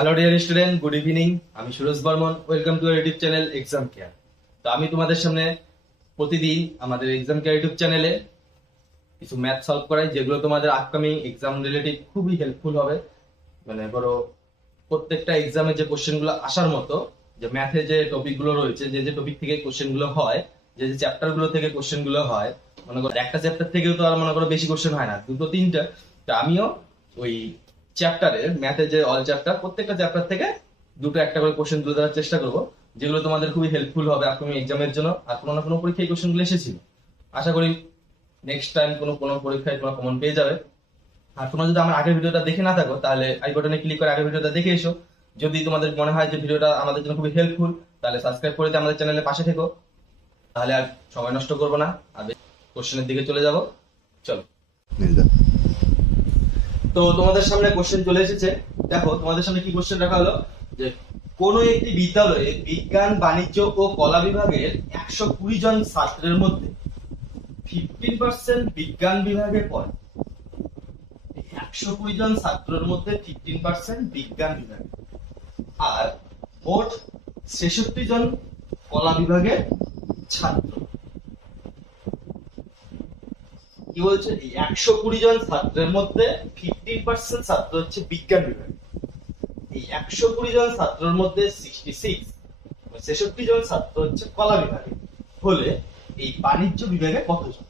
Hello dear student, good evening. আমি Suraj Barman. Welcome to YouTube channel exam care. তো আমি তোমাদের সামনে প্রতিদিন আমাদের এক্সাম কেয়ার ইউটিউব চ্যানেলে কিছু ম্যাথ সলভ করাই, যেগুলো তোমাদের আপকামিং এক্সাম রিলেটেড খুবই হেল্পফুল হবে। মানে ধরো প্রত্যেকটা এক্সামে যে কোশ্চেনগুলো আসার মতো, যে ম্যাথে যে টপিকগুলো রয়েছে, যে টপিক থেকে কোশ্চেনগুলো হয়, যে চ্যাপ্টারগুলো থেকে কোশ্চেনগুলো হয়, মনে করো একটা চ্যাপ্টার থেকেও তো আর মনে করো বেশি কোশ্চেন হয় না, দুটো তিনটা। তো আমিও ওই চ্যাপ্টারের ম্যাথে যে অল চ্যাপ্টার, প্রত্যেকটা চ্যাপ্টার থেকে দুটো একটা করে কোশ্চেন তুলে ধরার চেষ্টা করবো, যেগুলো তোমাদের খুবই হেল্পফুল হবে আপকামিং এক্সামের জন্য। আর কোনো না কোনো পরীক্ষায় এই কোশ্চেনগুলো এসেছিল, আশা করি নেক্সট টাইম কোনো কোনো পরীক্ষায় তোমরা কমন পেয়ে যাবে। আর তোমরা যদি আমার আগের ভিডিওটা দেখে না থাকো, তাহলে আই বাটনে ক্লিক করে আগের ভিডিওটা দেখে এসো। যদি তোমাদের মনে হয় যে ভিডিওটা আমাদের জন্য খুবই হেল্পফুল, তাহলে সাবস্ক্রাইব করে দিয়ে আমাদের চ্যানেলের পাশে থেকো। তাহলে আর সময় নষ্ট করবো না, আর কোশ্চেনের দিকে চলে যাব। চলো, তো তোমাদের সামনে কোশ্চেন চলে এসেছে। দেখো তোমাদের সামনে কি কোশ্চেন রাখা হলো, যে কোন একটি বিদ্যালয়ে বিজ্ঞান, বাণিজ্য ও কলা বিভাগের 120 জন ছাত্রের মধ্যে 15% বিজ্ঞান বিভাগে পড়ে। 120 জন ছাত্রের মধ্যে 15% বিজ্ঞান বিভাগে, আর মোট 66 জন কলা বিভাগের ছাত্র। কি বলছে, এই 120 জন ছাত্রের মধ্যে 15% ছাত্র হচ্ছে বিজ্ঞান বিভাগে। এই 120 জন ছাত্রের মধ্যে 66 জন ছাত্র হচ্ছে কলা বিভাগে হলে এই বাণিজ্য বিভাগে কতজন?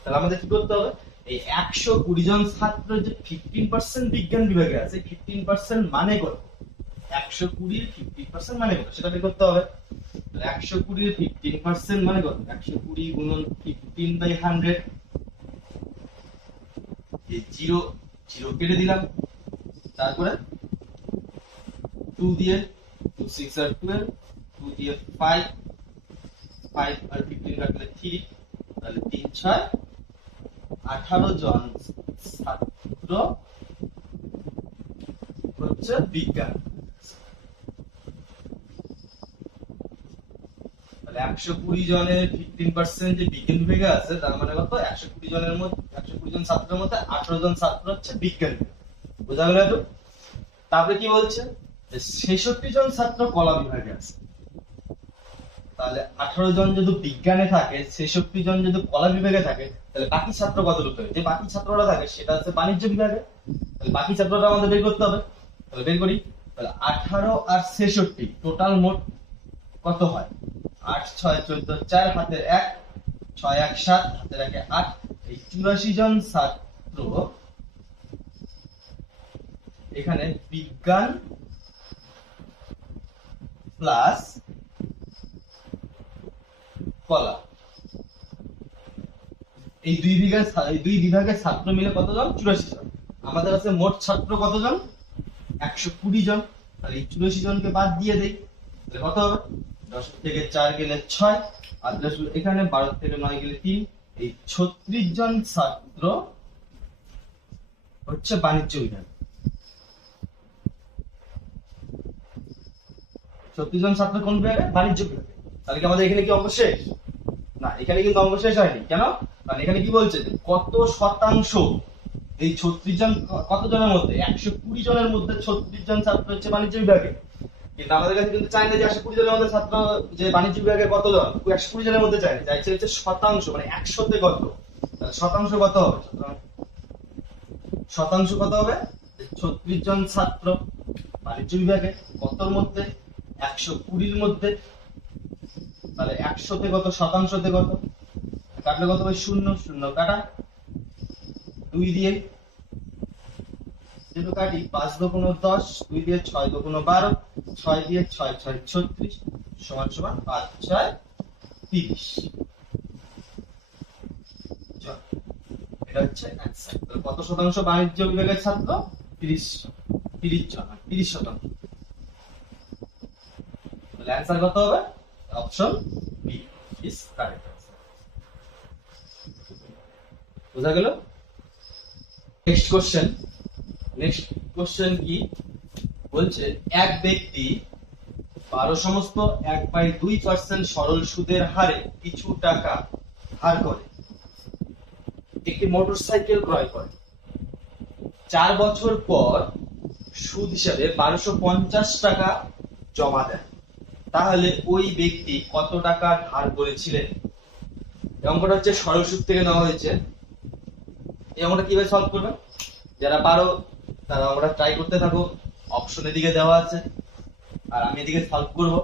তাহলে আমাদের কি করতে হবে, এই 120 জন ছাত্র যে 15% বিজ্ঞান বিভাগে আছে, 15% মানে কত? 120 এর 15% মানে কত সেটা বের করতে হবে। 120 এর 15% মানে কত? 120 গুণন 15/100, এই জিরো জিরো কেটে দিলাম, তারপরে 2 দিয়ে 2 6 আর 12, 2 দিয়ে 5 5 আর 15 কাটলে 3, তাহলে 3 6 18 জন ছাত্র হচ্ছে বিজ্ঞান। তাহলে 120 জনের 15% যে বিজ্ঞান বিভাগে আছে, তার মানে কত? 120 জনের মধ্যে 120 জন ছাত্রের মধ্যে 18 জন ছাত্র হচ্ছে বিজ্ঞান বিভাগ। বোঝা গেল তো? তারপরে কি বলছে, 66 জন ছাত্র কলা বিভাগে আছে। তাহলে 18 জন যদি বিজ্ঞানে থাকে, 66 জন যদি কলা বিভাগে থাকে, তাহলে বাকি ছাত্র কতটুকু হবে? যে বাকি ছাত্ররা থাকে সেটা হচ্ছে বাণিজ্য বিভাগে। তাহলে বাকি ছাত্ররা আমাদের বের করতে হবে। তাহলে বের করি। তাহলে 18 আর 66 টোটাল মোট কত হয়? 8 6 14 4 হাতের 1, 6 1 7 হাতের 1 8, এই 84 জন ছাত্র এখানে বিজ্ঞান প্লাস কলা, এই দুই বিভাগের ছাত্র মিলে কতজন? 84 জন। আমাদের আছে মোট ছাত্র কতজন? 120 জন। তাহলে এই 84 জনকে বাদ দিয়ে দেই, তাহলে কত হবে? 10 থেকে 4 গেলে 6, আর এখানে 12 থেকে 9 গেলে 3, এই 36 জন ছাত্র হচ্ছে বাণিজ্য বিভাগ। 36 জন ছাত্র কোন বিভাগে? বাণিজ্য বিভাগে। তাহলে কি আমাদের এখানে কি অঙ্ক শেষ? না, এখানে কিন্তু অঙ্ক শেষ হয়নি। কেন? কারণ এখানে কি বলছে, কত শতাংশ এই 36 জন, কত জনের মধ্যে? 120 জনের মধ্যে 36 জন ছাত্র হচ্ছে বাণিজ্য বিভাগে। কিন্তু আমাদের কাছে কিন্তু চাই না যে 120 জনের মধ্যে ছাত্র যে বাণিজ্য বিভাগে কতজন, 120 জনের মধ্যে চাই না, চাইছে হচ্ছে শতাংশ, মানে 100তে কত। শতাংশ কত হবে? শতাংশ কত হবে? 36 জন ছাত্র বাণিজ্য বিভাগে, কতর মধ্যে? 120 মধ্যে। তাহলে 100তে কত, শতাংশতে কত? কাটলে কত হবে? 0 0 কাটা, 2 দিয়ে যেহেতু কাটি, 5 দুগুণ 10, 2 দিয়ে 6 দুগুণ 12, 6 দিয়ে 6 6 36 সমান সমান 5 6 30। এটা হচ্ছে অ্যানসার। তাহলে কত শতাংশ বাণিজ্য বিভাগের ছাত্র? 30 জন, 30 শতাংশ। তাহলে অ্যানসার কত হবে? Option B is correct answer. বোঝা গেল? নেক্সট কোশ্চেন কি বলছে, এক ব্যক্তি 12 সমস্ত 1/2% সরল সুদের হারে কিছু টাকা ধার করে একটি মোটরসাইকেল ক্রয় করে। 4 বছর পর সুদ হিসাবে 1250 টাকা জমা দেন, তাহলে ওই ব্যক্তি কত টাকা ধার করেছিলেন? এই অঙ্কটা হচ্ছে সরল সুদ থেকে নেওয়া হয়েছে। এই অঙ্কটা কিভাবে সলভ করবে? যারা পারো তারা অঙ্কটা ট্রাই করতে থাকো, অপশন এদিকে দেওয়া আছে আর আমি এদিকে সলভ করব।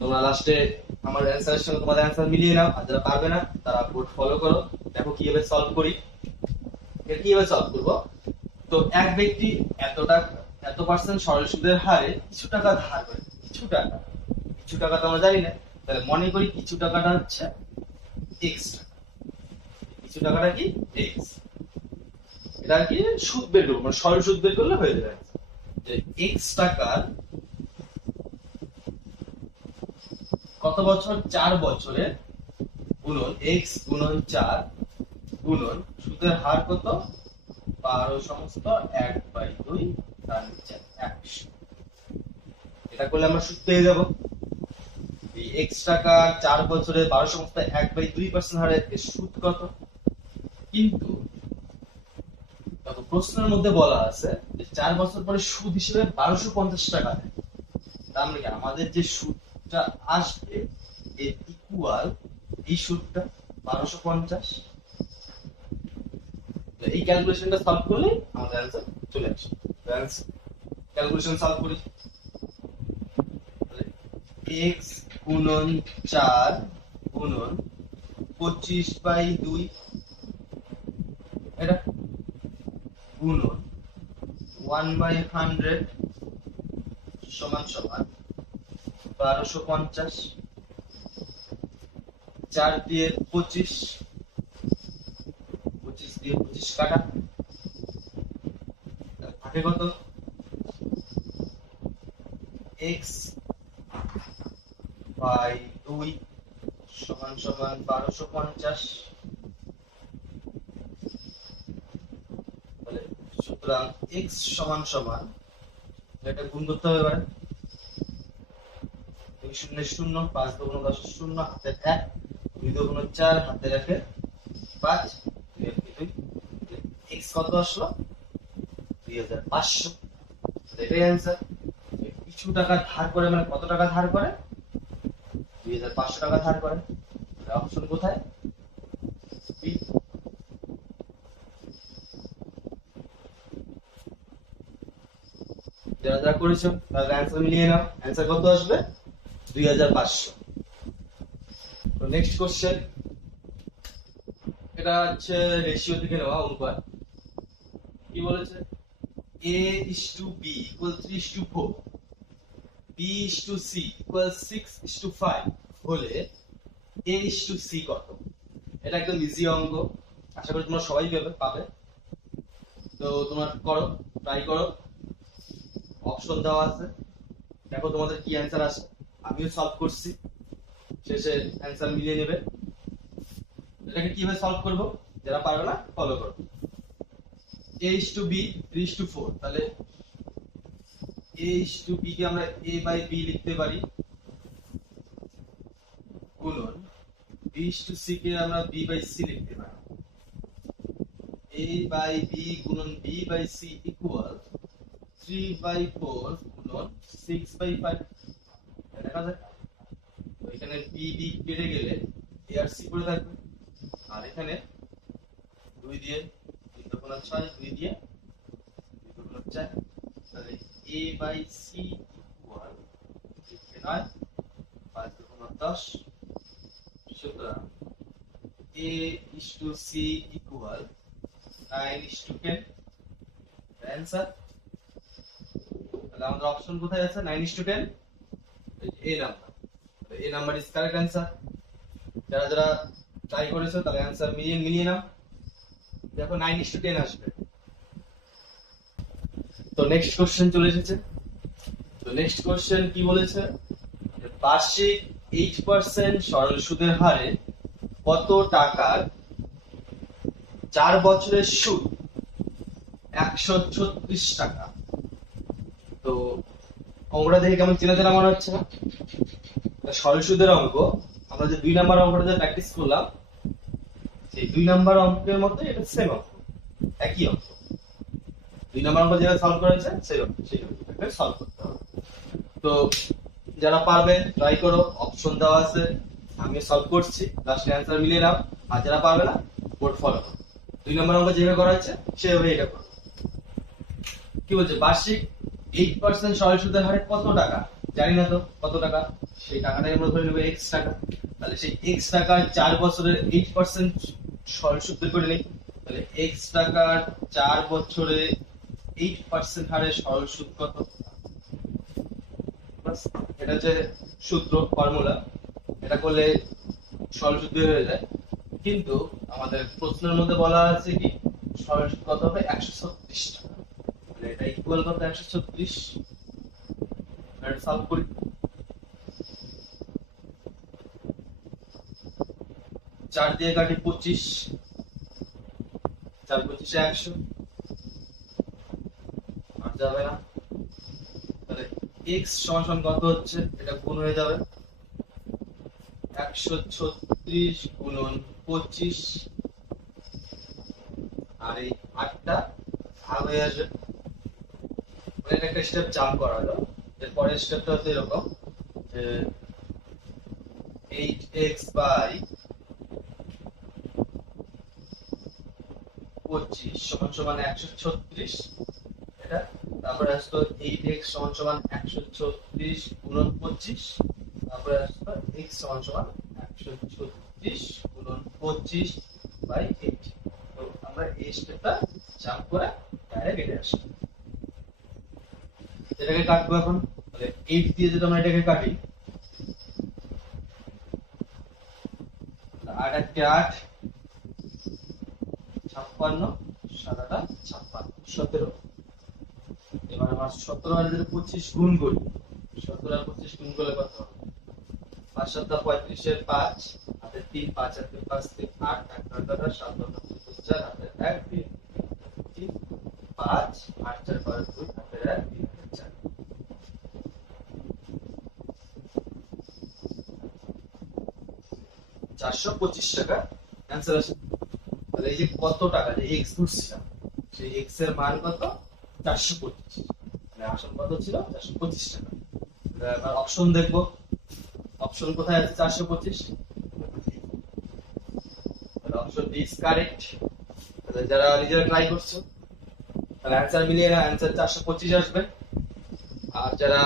তোমরা লাস্টে আমার অ্যানসারের সঙ্গে তোমাদের অ্যানসার মিলিয়ে নাও, আর যারা পারবে না তারা বোর্ড ফলো করো, দেখো কিভাবে সলভ করি। এটা কিভাবে সলভ করব? তো এক ব্যক্তি এত পার্সেন্ট সরল সুদের হারে কিছু টাকা ধার করে, কিছু টাকা তো আমরা জানি না, তাহলে মনে করি কিছু টাকাটা হচ্ছে এক্স টাকা, কিছু টাকাটা কি এক্স। এটা আর কি সুদ বের করবো, মানে সরল সুদ বের করলে হয়ে যাবে যে এক্স টাকার কত বছর, 4 বছরে গুণন এক্স গুণন 4 গুণন সুদের হার কত, 12 সমস্ত 1/2 তার নিচে 100। এটা করলে আমরা সুদ পেয়ে যাব। এই এক্স টাকা 4 বছরে 12 সমস্ত 1/2% হারে এর সুদ কত? কিন্তু দেখো প্রশ্নের মধ্যে বলা আছে যে 4 বছর পরে সুদ হিসেবে 1250 টাকা দেয়। তার মানে কি আমাদের যে সুদটা আসবে এর ইকুয়াল এই সুদটা 1250। এই ক্যালকুলেশনটা সলভ করলে আমাদের অ্যানসার চলে আসে। ক্যালকুলেশন সলভ করি, x গুণন 4 গুণন 25/2 এটা গুণন 1/100 সমান সমান 1250। 4 দিয়ে 25, 25 দিয়ে 25 কাটা, থাকে কত? x বাই 2 সমান সমান 1250। তাহলে সুতরাং x সমান সমান, এটা গুণ করতে হবে এবারে, 2 শূন্য শূন্য, 5 দুগুণ 10 শূন্য, হাতে 1, 2 দুগুণ 4, হাতে রাখে 5, 2 x কত আসলো? 2500। এটাই অ্যান্সার। কিছু টাকা ধার করে মানে কত টাকা ধার করে? 2500 টাকা ধার করে। অপশন কোথায়? বি। যারা যারা করেছো তাহলে অ্যান্সার মিলিয়ে নাও, অ্যান্সার কত আসবে? 2500। তো নেক্সট কোশ্চেন, এটা হচ্ছে রেশিও থেকে নেওয়া অনুপাত। কি বলেছে? a:b = 3:4, b:c = 6:5 হলে a:c কত? এটা একদম ইজি অঙ্ক, আশা করি তোমরা সবাই পাবে। তো তোমরা করো, ট্রাই করো, অপশন দেওয়া আছে, দেখো তোমাদের কি অ্যান্সার আসে। আমিও সলভ করছি, শেষে অ্যান্সার মিলিয়ে নেবে। এটাকে কিভাবে সলভ করব যারা পারবে না ফলো করো। a:b 3:4, তাহলে a:b কে আমরা a/b লিখতে পারি গুণন b:c কে আমরা b/c লিখতে পারি। a/b গুণন b/c ইকুয়াল 3/4 গুণন 6/5। দেখা যায় তো এখানে b কেটে গেলে a আর c পড়ে থাকবে, আর এখানে 2 দিয়ে 3 দুগুণ 6, 2 দিয়ে 2 দুগুণ 4, তাহলে a/c ইকুয়াল 9, 5 দুগুণ 10। সুতরাং a:c ইকুয়াল 9:10। অ্যান্সার তাহলে আমাদের অপশন কোথায় আছে? 9:10, এ নাম্বার। এই নাম্বার ইজ কারেক্ট অ্যান্সার। যারা যারা ট্রাই করেছো তাহলে অ্যান্সার মিলিয়ে নাও, দেখো 9:10 আসবে। তো নেক্সট কোশ্চেন চলে এসেছে। তো নেক্সট কোশ্চেন কি বলেছে? বার্ষিক 8% সরল সুদের হারে কত টাকার 4 বছরের সুদ? 136 টাকা। তো অঙ্কটা দেখে কেমন চেনা চেনা মনে হচ্ছে না? সরল সুদের অঙ্ক, আমরা যে 2 নাম্বার অঙ্কটা যে প্র্যাকটিস করলাম সেই 2 নাম্বার অঙ্কের মতো এটা সেম অঙ্ক, একই অঙ্ক। 2 নম্বর অঙ্ক যেভাবে সলভ করেছে সেইভাবে সলভ করতে হবে। তো যারা পারবে ট্রাই করো, অপশন দেওয়া আছে, আমি সলভ করছি, লাস্টে অ্যান্সার মিলিয়ে নাও। আর যারা পারবে না বোর্ড ফলো করো। 2 নম্বর অঙ্ক যেভাবে করা হচ্ছে সেভাবে এটা করো। কি বলছে, বার্ষিক 8% সরল সুদের হারে কত টাকা? জানি না তো কত টাকা, সেই টাকাটাই আমরা ধরে নেব x টাকা। তাহলে সেই x টাকার 4 বছরের 8% সরল সুদ বের করে নেই। তাহলে x টাকার 4 বছরে 8% হারে সরল সুদ কত? বাস, এটা হচ্ছে সূত্র, ফর্মুলা। এটা করলে সরল সুদ বের হয়ে যায়। কিন্তু আমাদের প্রশ্নের মধ্যে বলা আছে কি সরল সুদ কত হবে? 136 টাকা। তাহলে এটা ইকুয়াল কত? 136। এটা সলভ করি। 4 দিয়ে কাটি 25, 4 25 100, আর যাবে না। তাহলে x সমান কত হচ্ছে? এটা গুণ হয়ে যাবে 136 গুণন 25, আর এই 8টা ভাগ হয়ে আসবে। মানে এটা একটা স্টেপ জাম্প করা হলো। এর পরের স্টেপটা হচ্ছে এরকম যে 8x বাই 25 সমান 136, এটা তারপরে আসতো 8x সমান 136 গুণন 25, তারপরে আসতো x সমান 136 গুণন 25 বাই 8। তো আমরা এই স্টেপটা জাম্প করে ডাইরেক্ট এটা আসি। এটাকে কাটবো এখন। তাহলে 8 দিয়ে যদি আমরা এটাকে কাটি, 8 8 8, 56, 7 8 56, 17। এবার আমরা 17 আর যদি 25 গুণ করি, 17 আর 25 গুণ করলে কত হবে? 5 7 35 এর 5, হাতে 3, 5 আর 3 5 3 8, 8 9 10 7 9 25 4, হাতে 1 2 3 5 8 4 12 2, হাতে 1 3 4। 425 টাকা অ্যান্সার আসে। তাহলে এই যে কত টাকা যে x ধরছিলাম, সেই x এর মান কত? 425। মানে আসল কত ছিল? 425 টাকা। এবার অপশন দেখবো, অপশন কোথায় আছে? 425। তাহলে অপশন ডি ইজ কারেক্ট। তাহলে যারা নিজেরা ট্রাই করছো তাহলে অ্যান্সার মিলিয়ে না, অ্যান্সার 425 আসবে। আর যারা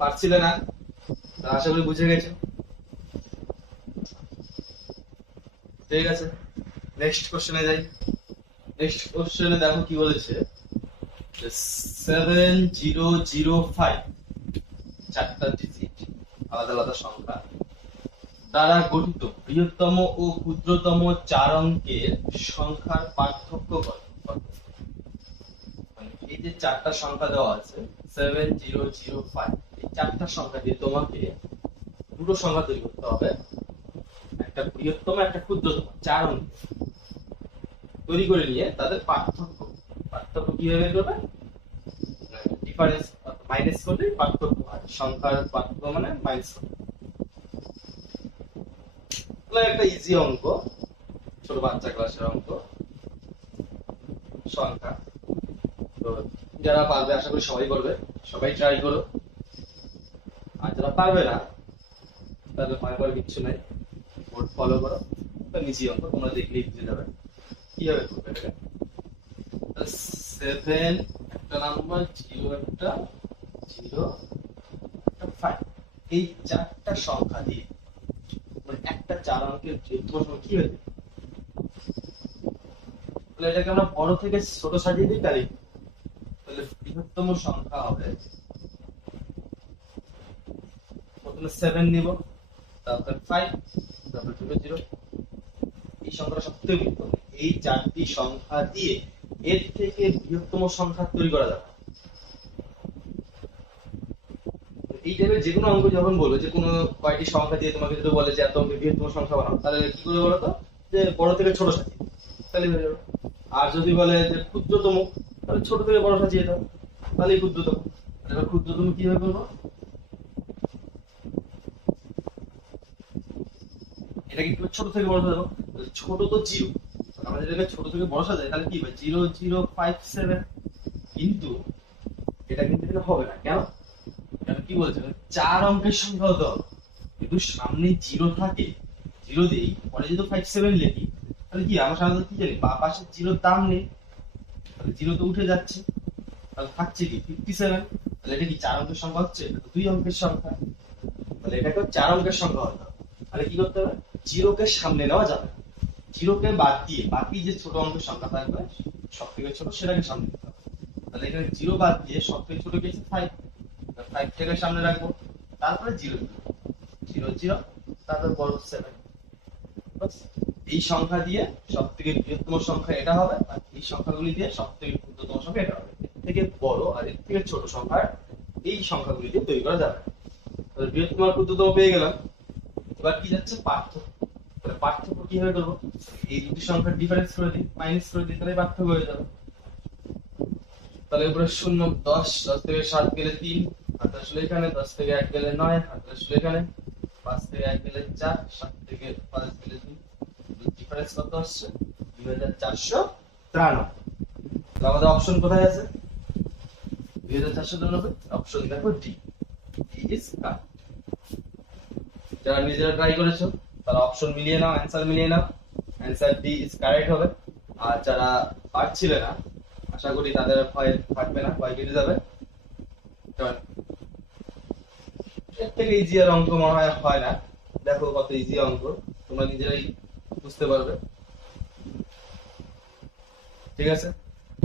পারছিলে না তারা আশা করি বুঝে গেছো। ঠিক আছে, নেক্সট কোশ্চেনে যাই। নেক্সট কোশ্চেনে দেখো কি বলেছে, 7005, চারটা ডিজিট আলাদা আলাদা সংখ্যা দ্বারা গঠিত বৃহত্তম ও ক্ষুদ্রতম 4 অঙ্কের সংখ্যার পার্থক্য কত? মানে এই যে চারটা সংখ্যা দেওয়া আছে 7005, এই চারটা সংখ্যা দিয়ে তোমাকে দুটো সংখ্যা তৈরি করতে হবে, একটা বৃহত্তম একটা ক্ষুদ্রতম 4 অঙ্ক তৈরি করে নিয়ে তাদের পার্থক্য কিভাবে করবে? ডিফারেন্স মাইনাস করলে পার্থক্য হয়, সংখ্যার পার্থক্য মানে মাইনাস করবে। একটা ইজি অঙ্ক, ছোট বাচ্চা ক্লাসের অঙ্ক সংখ্যা। তো যারা পারবে আশা করি সবাই করবে, সবাই ট্রাই করো। আর যারা পারবে না তাদের ভয় করার কিচ্ছু নাই, বোর্ড ফলো করো। ইজি অঙ্ক, তোমরা দেখলেই বুঝে যাবে কিভাবে করবে এটাকে। 7 একটা নাম্বার, 0 একটা 0 একটা 5, এই চারটা সংখ্যা দিয়ে মানে একটা 4 অঙ্কের বৃহত্তম সংখ্যা কি হয়ে যায়? তাহলে এটাকে আমরা বড় থেকে ছোট সাজিয়ে দিই তাহলে বৃহত্তম সংখ্যা হবে, প্রথমে 7 নিব, তারপর 5, তারপর 0 এই সংখ্যাটা সবথেকে বৃহত্তম। এই চারটি সংখ্যা দিয়ে এর থেকে বৃহত্তম সংখ্যা তৈরি করা যাবে। এই টাইপের যে কোনো অঙ্ক যখন বলবে যে কোনো কয়টি সংখ্যা দিয়ে তোমাকে যদি বলে যে এত অঙ্কের বৃহত্তম সংখ্যা বানাও, তাহলে কি করে বলো তো? যে বড় থেকে ছোট সাজিয়ে তাহলে হয়ে যাবে। আর যদি বলে যে ক্ষুদ্রতম, তাহলে ছোট থেকে বড় সাজিয়ে দাও, তাহলেই ক্ষুদ্রতম। এবার ক্ষুদ্রতম কিভাবে করবো? এটাকে কি ছোট থেকে বড় সাজাবো? ছোট তো 0, আমরা যদি ছোট থেকে বড় সাজাই তাহলে কি হবে? 0057, কিন্তু এটা কিন্তু এখানে হবে না। কেন? কারণ কি বলছে, 4 অঙ্কের সংখ্যা হতে হবে, কিন্তু সামনে জিরো থাকে, জিরো দিই পরে যদি 57 লিখি তাহলে কি আমার সাধারণত কি জানি বা পাশে জিরোর দাম নেই, তাহলে জিরো তো উঠে যাচ্ছে, তাহলে থাকছে কি 57। তাহলে এটা কি 4 অঙ্কের সংখ্যা হচ্ছে? এটা তো 2 অঙ্কের সংখ্যা, তাহলে এটাকে 4 অঙ্কের সংখ্যা হতে হবে। তাহলে কি করতে হবে, জিরোকে সামনে নেওয়া যাবে না, জিরোকে বাদ দিয়ে বাকি যে ছোট অঙ্কের সংখ্যা থাকবে সব থেকে ছোট সেটাকে সামনে নিতে হবে। তাহলে এখানে জিরো বাদ দিয়ে সব থেকে ছোট কি 5, 5 থেকে সামনে রাখবো, তারপরে জিরো জিরো জিরো, তারপর বড় 7। এই সংখ্যা দিয়ে সব থেকে বৃহত্তম সংখ্যা এটা হবে, আর এই সংখ্যাগুলি দিয়ে সব থেকে ক্ষুদ্রতম সংখ্যা এটা হবে। এর থেকে বড় আর এর থেকে ছোট সংখ্যা এই সংখ্যাগুলি দিয়ে তৈরি করা যাবে। তাহলে বৃহত্তম আর ক্ষুদ্রতম পেয়ে গেলাম। এবার কি যাচ্ছে পার্থক্য। তাহলে পার্থক্য কিভাবে করবো, এই দুটি সংখ্যার ডিফারেন্স করে দিই, মাইনাস করে দিই, তাহলে পার্থক্য হয়ে যাবে। তাহলে উপরে 0 10, 10 থেকে 7 গেলে 3, হাত আসলে এখানে 10 থেকে 1 গেলে 9, হাত আসলে এখানে 5 থেকে 1 গেলে 4, 7 থেকে 5 গেলে 2, ডিফারেন্স কত আসছে 2493। তাহলে আমাদের অপশন কোথায় আছে, 2493, অপশন দেখো ডি, ডি ইজ কারেক্ট। যারা নিজেরা ট্রাই করেছো তারা অপশন মিলিয়ে নাও, অ্যান্সার মিলিয়ে নাও, অ্যান্সার ডি ইজ কারেক্ট হবে। আর যারা পারছিলে না, আশা করি তাদের ভয় থাকবে না, ভয় কেটে যাবে, কারণ এর থেকে ইজি আর অঙ্ক মনে হয় না। দেখো কত ইজি অঙ্ক, তোমরা নিজেরাই বুঝতে পারবে। ঠিক আছে,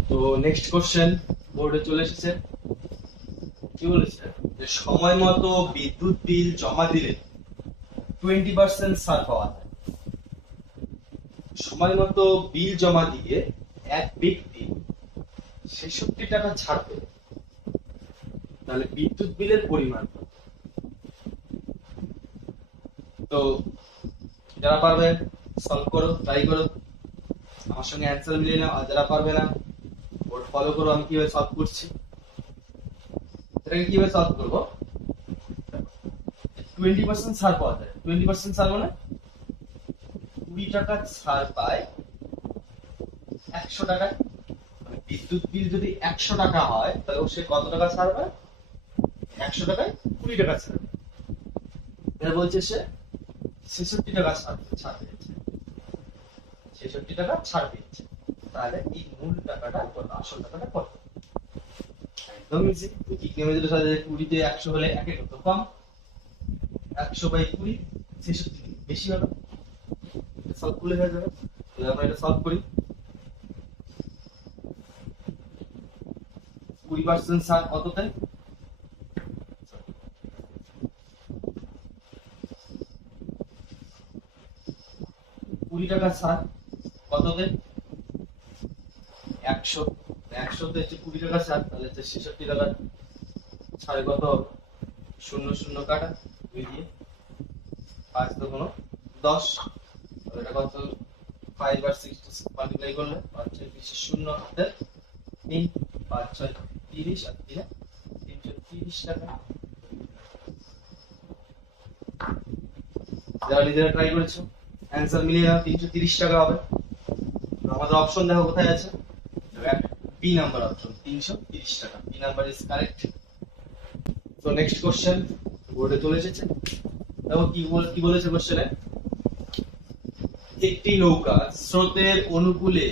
তো নেক্সট কোশ্চেন বোর্ডে চলে এসেছে। কি বলেছে, যে সময় মতো বিদ্যুৎ বিল জমা দিলে 20% ছাড় পাওয়া যায়। সময় মতো বিল জমা দিয়ে এক ব্যক্তি 66 টাকা ছাড় পেল, তাহলে বিদ্যুৎ বিলের পরিমাণ কত? তো যারা পারবে সলভ করো, ট্রাই করো, আমার সঙ্গে অ্যান্সার মিলিয়ে নাও। আর যারা পারবে না, বোর্ড ফলো করো আমি কিভাবে সলভ করছি। এটাকে কিভাবে সলভ করবো, 20% ছাড় পাওয়া যায়, 20% ছাড় মানে 20 টাকা ছাড় পায় 100 টাকায়। মানে বিদ্যুৎ বিল যদি 100 টাকা হয় তাহলে সে কত টাকা ছাড় পায়, 100 টাকায় 20 টাকা ছাড়। এটা বলছে সে 66 টাকা ছাড় পেয়েছে, 66 টাকা ছাড় পেয়েছে। তাহলে এই মূল টাকাটা কত, আসল টাকাটা কত? একদম ইজি। ইকোনমিক্সের সাথে 20 তে 100 হলে 1 কত কম, 100/20 66 বেশি হবে, সলভ করলে হয়ে যাবে। তাহলে আমরা এটা সলভ করি। 20% ছাড় কততে, 20 টাকা ছাড় কততে, 100, 100 তে 20 টাকা ছাড়, তাহলে 66 টাকা ছাড়ে কত হবে, 0 0 কাটা 2 দিয়ে, 5 তো কোনো 10, তাহলে এটা কত, 5 আর 6 মাল্টিপ্লাই করলে 5 6 0 হাতে 3, 5 6 30 আর 3 330 টাকা। যারা নিজেরা ট্রাই করেছো অ্যান্সার মিলিয়ে নাও, 330 টাকা হবে। আমাদের অপশন দেখো কোথায় আছে, বি নাম্বার অপশন, 330 টাকা, বি নাম্বার ইজ কারেক্ট। তো নেক্সট কোশ্চেন বোর্ডে চলে এসেছে। দেখো কি বলেছে কোশ্চেনে, একটি নৌকা স্রোতের অনুকূলে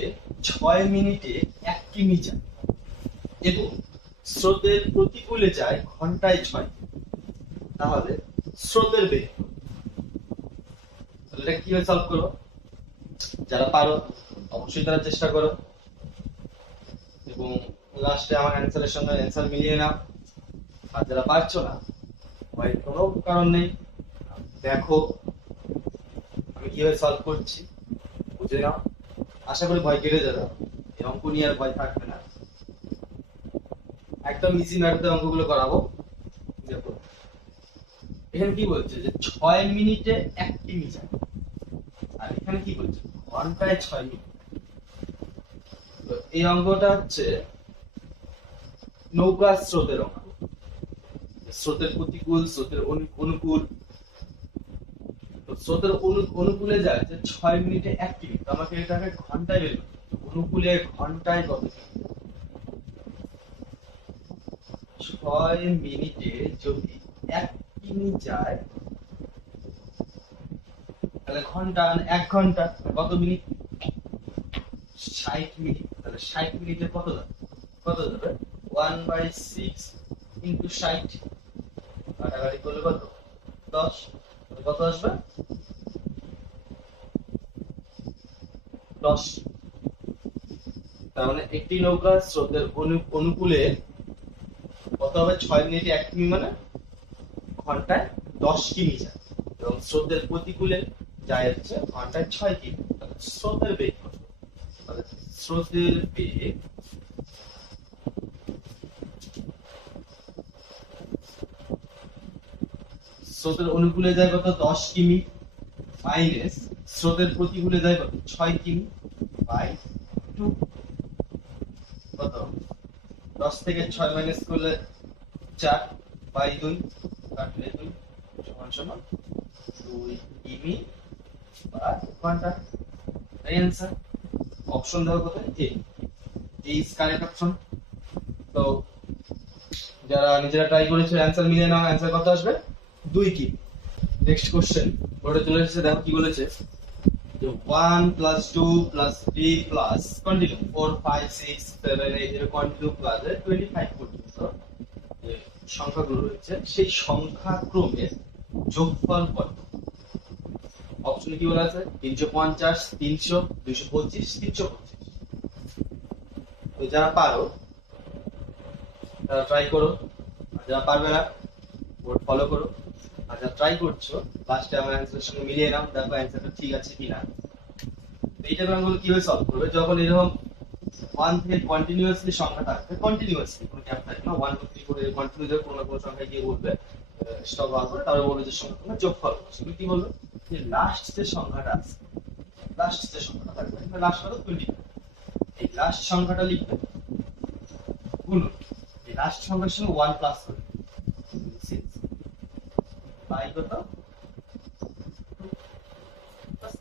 6 মিনিটে 1 কিমি যায় এবং স্রোতের প্রতিকূলে যায় ঘন্টায় 6। তাহলে স্রোতের বেগ, তাহলে এটা কিভাবে সলভ করবো? যারা পারো অবশ্যই তারা চেষ্টা করো এবং লাস্টে আমার অ্যান্সারের সঙ্গে অ্যান্সার মিলিয়ে নাও। আর যারা পারছো না, ভয়ের কোনো কারণ নেই, দেখো আমি কিভাবে সলভ করছি, বুঝে নাও। আশা করি ভয় কেটে যাবে, এই অঙ্ক নিয়ে আর ভয় থাকবে না। একদম ইজি ম্যাথে অঙ্কগুলো করাবো। দেখো এখানে কি বলছে, যে 6 মিনিটে 1 কিমি যায়, আর এখানে কি বলছে ঘন্টায় 6 মিনিট। তো এই অঙ্কটা হচ্ছে নৌকা স্রোতের অঙ্ক, স্রোতের প্রতিকূল, স্রোতের অনুকূল। তো স্রোতের অনুকূলে যায় যে 6 মিনিটে 1 কিমি, তো আমাকে এটাকে ঘন্টায় বের করতে হবে। অনুকূলে ঘন্টায় কত কিমি, মিনিটে যদি 1 কিমি যায় তাহলে ঘন্টা, 1 ঘন্টা কত মিনিট? 60 মিনিট। তাহলে 60 মিনিটে কত যাবে? কত যাবে? 1/6 ইন্টু 60, কাটাকাটি করলে কত? 10। কত আসবে? 10। তার মানে একটি নৌকা স্রোতের অনুকূলে কত হবে? 6 মিনিটে 1 কিমি, মানে ঘন্টায় 10 কিমি যায়। এবং স্রোতের প্রতিকূলে যায় হচ্ছে ঘন্টায় 6 কিমি। স্রোতের বেগ কত? তাহলে স্রোতের বেগ স্রোতের অনুকূলে যায় কত? 10 কিমি, মাইনাস স্রোতের প্রতিকূলে যায় কত? 6 কিমি বাই 2। কত? 10 থেকে 6 মাইনাস করলে 4 বাই 2, কাটলে 2 সমান সমান 2 কিমি পার ঘন্টা। এই অ্যান্সার। অপশন দেওয়া কোথায়? এ ইজ কারেক্ট অপশন। তো যারা নিজেরা ট্রাই করেছে অ্যান্সার মিলিয়ে নাও। অ্যান্সার কত আসবে? 2 কিমি। নেক্সট কোশ্চেন ওটা চলে এসেছে, দেখো কি বলেছে। 1 প্লাস 2 প্লাস 3 প্লাস কন্টিনিউ 4 5 6 7 8 এর কন্টিনিউ প্লাস 25 পর্যন্ত যে সংখ্যাগুলো রয়েছে সেই সংখ্যা ক্রমের যোগফল কত? অপশনে কি বলা আছে? 350 300 225 325। তো যারা পারো তারা ট্রাই করো, আর যারা পারবে না বোর্ড ফলো করো। আর যারা ট্রাই করছো লাস্টে আমার অ্যান্সারের সঙ্গে মিলিয়ে নাও, দেখো অ্যান্সারটা ঠিক আছে কিনা। এইটা ব্যাঙ্গল কিভাবে সলভ করবে? যখন এরকম 1 থেকে কন্টিনিউয়াসলি সংখ্যা থাকবে, কন্টিনিউয়াসলি কোনো গ্যাপ থাকবে না, 1 2 3 করে কন্টিনিউয়াসলি কোনো না কোনো সংখ্যা গিয়ে বলবে, স্টপ হওয়ার পরে তারপরে বলবে যে সংখ্যা যোগফল। সেগুলো কি বলবে? যে লাস্ট যে সংখ্যাটা আছে, লাস্ট যে সংখ্যাটা থাকবে, লাস্ট কত? 20। এই লাস্ট সংখ্যাটা লিখবে গুণ এই লাস্ট সংখ্যার সঙ্গে 1 প্লাস করবে, 6 বাই কত?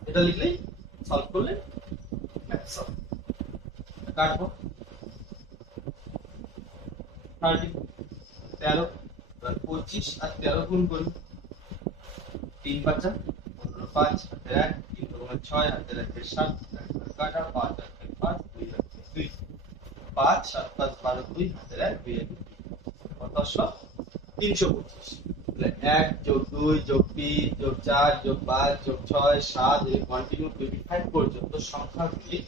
এটা লিখলেই সলভ করলে ম্যাথ সলভ। কাটবো 30 13 25 আর 13 গুণ করুন। 3 5 15 5 হাতের 1 3 গুণ 6 হাতের 1 7 কাটা 5 হাতের 5 2 হাতের 2 5 7 5 12 2 হাতের 1 2 কত আসলো? 325। তাহলে 1 যোগ 2 যোগ 3 যোগ 4 যোগ 5 যোগ 6 7 এই কন্টিনিউ 25 পর্যন্ত সংখ্যাগুলি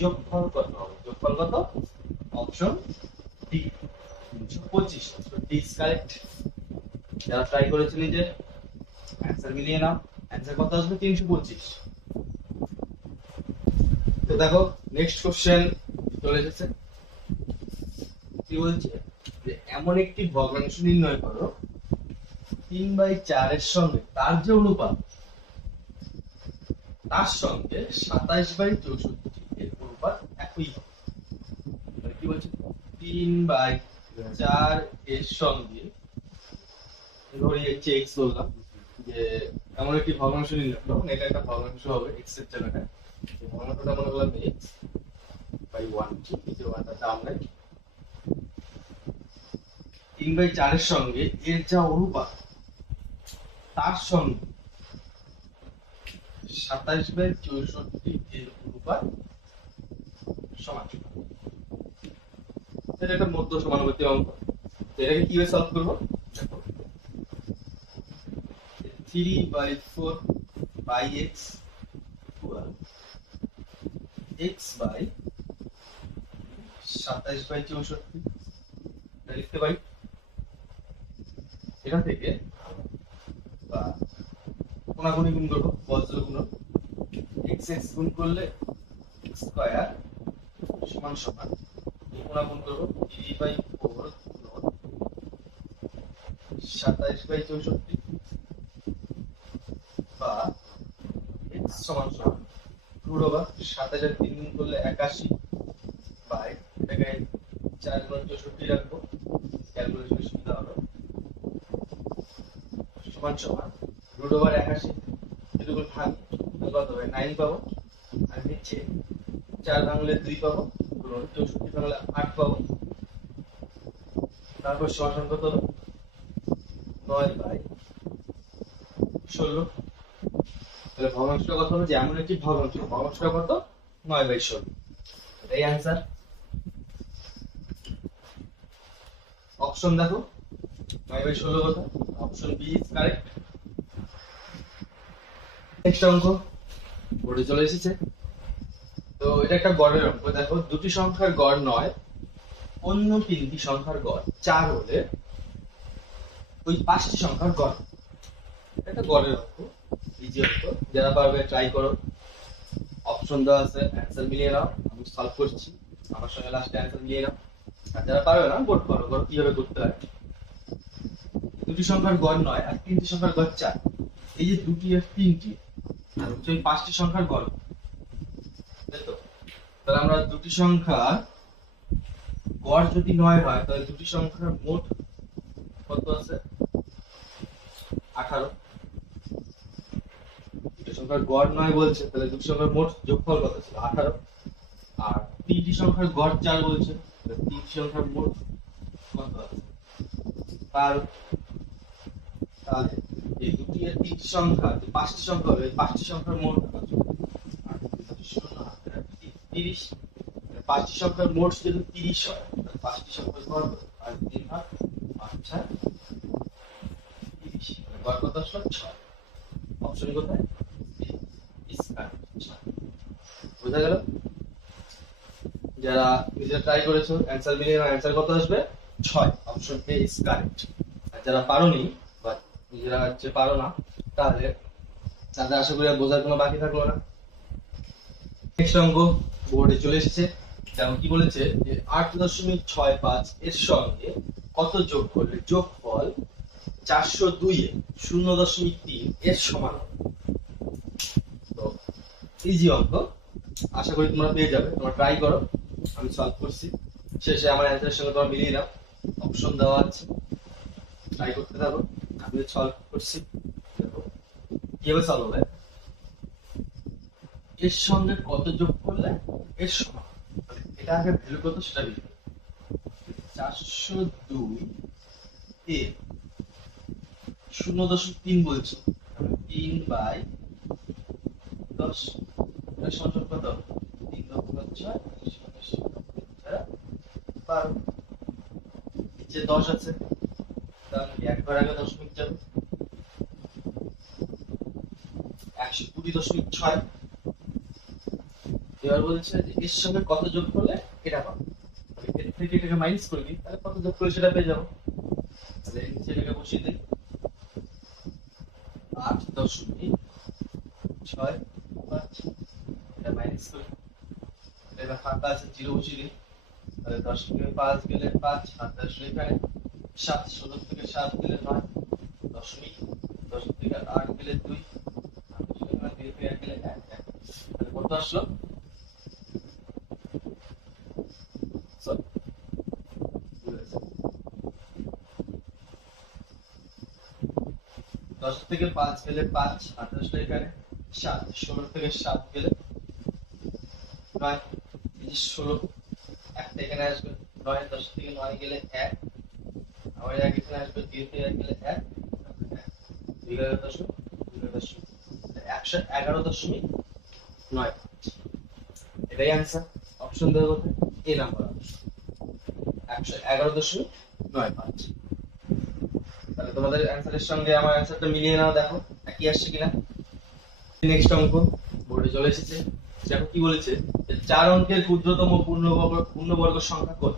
যোগফল কত হবে? যোগফল কত? Option D 325। D is correct. যারা ট্রাই করেছে নিজে অ্যান্সার মিলিয়ে নাও। অ্যান্সার কত আসবে? 325। তো দেখো নেক্সট কোশ্চেন চলে এসেছে। কি বলছে? যে এমন একটি ভগ্নাংশ নির্ণয় করো 3/4 এর সঙ্গে তার যে অনুপাত তার সঙ্গে 27/64 এর অনুপাত একই হবে। মানে কি বলছে? 3/4 এর সঙ্গে ধরি হচ্ছে x বললাম, যে এমন একটি ভগ্নাংশ নির্ণয় করো, এটা একটা ভগ্নাংশ হবে x এর জায়গায়। যে ভগ্নাংশটা মনে করলাম x/1, নিচে 1টা দাম নাই। 3/4 এর সঙ্গে এর যা অনুপাত তার সঙ্গে 27/64 এর অনুপাত সমান। এটা একটা মধ্য সমানুপাতিক অঙ্ক। এটাকে কিভাবে সলভ করবো? দেখো 3/4 by x equal x by 27/64 লিখতে পারি। এখান থেকে বা কোনাগুনি গুণ করবো, বজ্র গুণ x x গুণ করলে x স্কয়ার সমান সমান কোনা গুণ করবো 3/4 27/64 বা x সমান সমান রুট ওভার 7000 3 গুণ করলে 81 বাই এটাকে 4 গুণ 64 রাখবো, ক্যালকুলেশন সুবিধা হবে, সমান সমান রুট ওভার 81 যেটুকু ভাগ কত হবে? 9 পাবো। আর নিচে 4 ভাঙলে 2 পাবো, 64 ভাঙলে 8 পাবো। তারপর সমান কত 9/16। তাহলে ভগ্নাংশটা কত হবে, যে এমন একটি ভগ্নাংশ ভগ্নাংশটা কত 9/16। এটাই অ্যান্সার। অপশন দেখো 9/16 কত, option B is correct. Next অঙ্ক বোর্ডে চলে এসেছে। তো এটা একটা গড়ের অঙ্ক। দেখো দুটি সংখ্যার গড় 9, অন্য তিনটি সংখ্যার গড় 4 হলে ওই 5টি সংখ্যার গড়। এটা গড়ের অঙ্ক, ইজি অঙ্ক, যারা পারবে ট্রাই করো। অপশন দেওয়া আছে, অ্যান্সার মিলিয়ে নাও। আমি সলভ করছি, আমার সঙ্গে লাস্টে অ্যান্সার মিলিয়ে নাও। আর যারা পারবে না বোর্ড ফলো করো কিভাবে করতে হয়। দুটি সংখ্যার গড় 9 আর তিনটি সংখ্যার গড় 4। এই যে দুটি আর তিনটি আর হচ্ছে ওই 5টি সংখ্যার গড়, তাই তো? তাহলে আমরা দুটি সংখ্যা গড় যদি 9 হয় তাহলে দুটি সংখ্যার মোট কত আছে 18। দুটি সংখ্যার গড় 9 বলছে, তাহলে দুটি সংখ্যার মোট যোগফল কত ছিল 18। আর তিনটি সংখ্যার গড় 4 বলছে, তাহলে তিনটি সংখ্যার মোট কত আছে 12। তাহলে এই দুটি আর তিনটি সংখ্যা, যে 5টি সংখ্যা হবে, 5টি সংখ্যার মোট কত? 30। 5টি সংখ্যার মোট যদি 30 হয়, তাহলে 5টি সংখ্যার গড় কত? 5 3 ভাগ 5 6 30। গড় কত আসলো 6। অপশন কোথায়? বুঝা গেল? যারা নিজে ট্রাই করেছো অ্যানসার মিলিয়ে নাও, অ্যানসার কত আসবে 6। Option A is correct. আর যারা পারোনি বা নিজেরা হচ্ছে পারো না, তাহলে তাদের আশা করি আর বোঝার কোনো বাকি থাকলো না। নেক্সট অঙ্ক বোর্ডে চলে এসেছে। যেমন কি বলেছে যে 8.65 এর সঙ্গে কত যোগ করলে যোগফল 402 এর 0.3 এর সমান হবে। তো ইজি অঙ্ক, আশা করি তোমরা পেয়ে যাবে। তোমরা ট্রাই করো, আমি সলভ করছি। শেষে আমার অ্যান্সারের সঙ্গে তোমরা মিলিয়ে নাও। অপশন দেওয়া আছে, ট্রাই করতে থাকো। আমি সলভ করছি, দেখো কিভাবে সলভ হবে। এর সঙ্গে কত যোগ করলে এর সমান, এটা আগে ভ্যালু কত সেটা লিখবে। 402 এর 0.3 বলছে, 3/10। এটা সমান কত 3 লক্ষ 6 12। যে 10 আছে তাহলে একবার আগে দশমিক যাবে, 120.6। এবার বলছে যে এর সঙ্গে কত যোগ করলে এটা পাবো। এর থেকে এটাকে মাইনাস করে দিই, তাহলে কত যোগ করলে সেটা পেয়ে যাবো। তাহলে নিচে এটাকে বসিয়ে দিই, 8.65 এটা মাইনাস করি। এবার ফাঁকা আছে 0 বসিয়ে দিই, তাহলে 10 থেকে 5 গেলে 5, 7 আসলে এখানে 7, 16 থেকে 7 গেলে 9, দশমিক 10 থেকে 8 গেলে 2, 2 থেকে 1 গেলে 1। তাহলে কত আসলো? 10 থেকে 5 গেলে 5, 8 আসলে এখানে 7, 16 থেকে 7 গেলে 9, 16 একটা এখানে আসবে 9, 10 থেকে 9 গেলে 1, আবার 1 এখানে আসবে 2 থেকে 1 গেলে 1, 111.95। এটাই অ্যান্সার। অপশন দেওয়া কোথায়? এ নাম্বার অপশন 111.95। তাহলে তোমাদের অ্যান্সারের সঙ্গে আমার অ্যান্সারটা মিলিয়ে নাও, দেখো একই আসছে কিনা। নেক্সট অঙ্ক বোর্ডে চলে এসেছে। দেখো কি বলেছে, 4 অঙ্কের ক্ষুদ্রতম পূর্ণবর্গ সংখ্যা কত?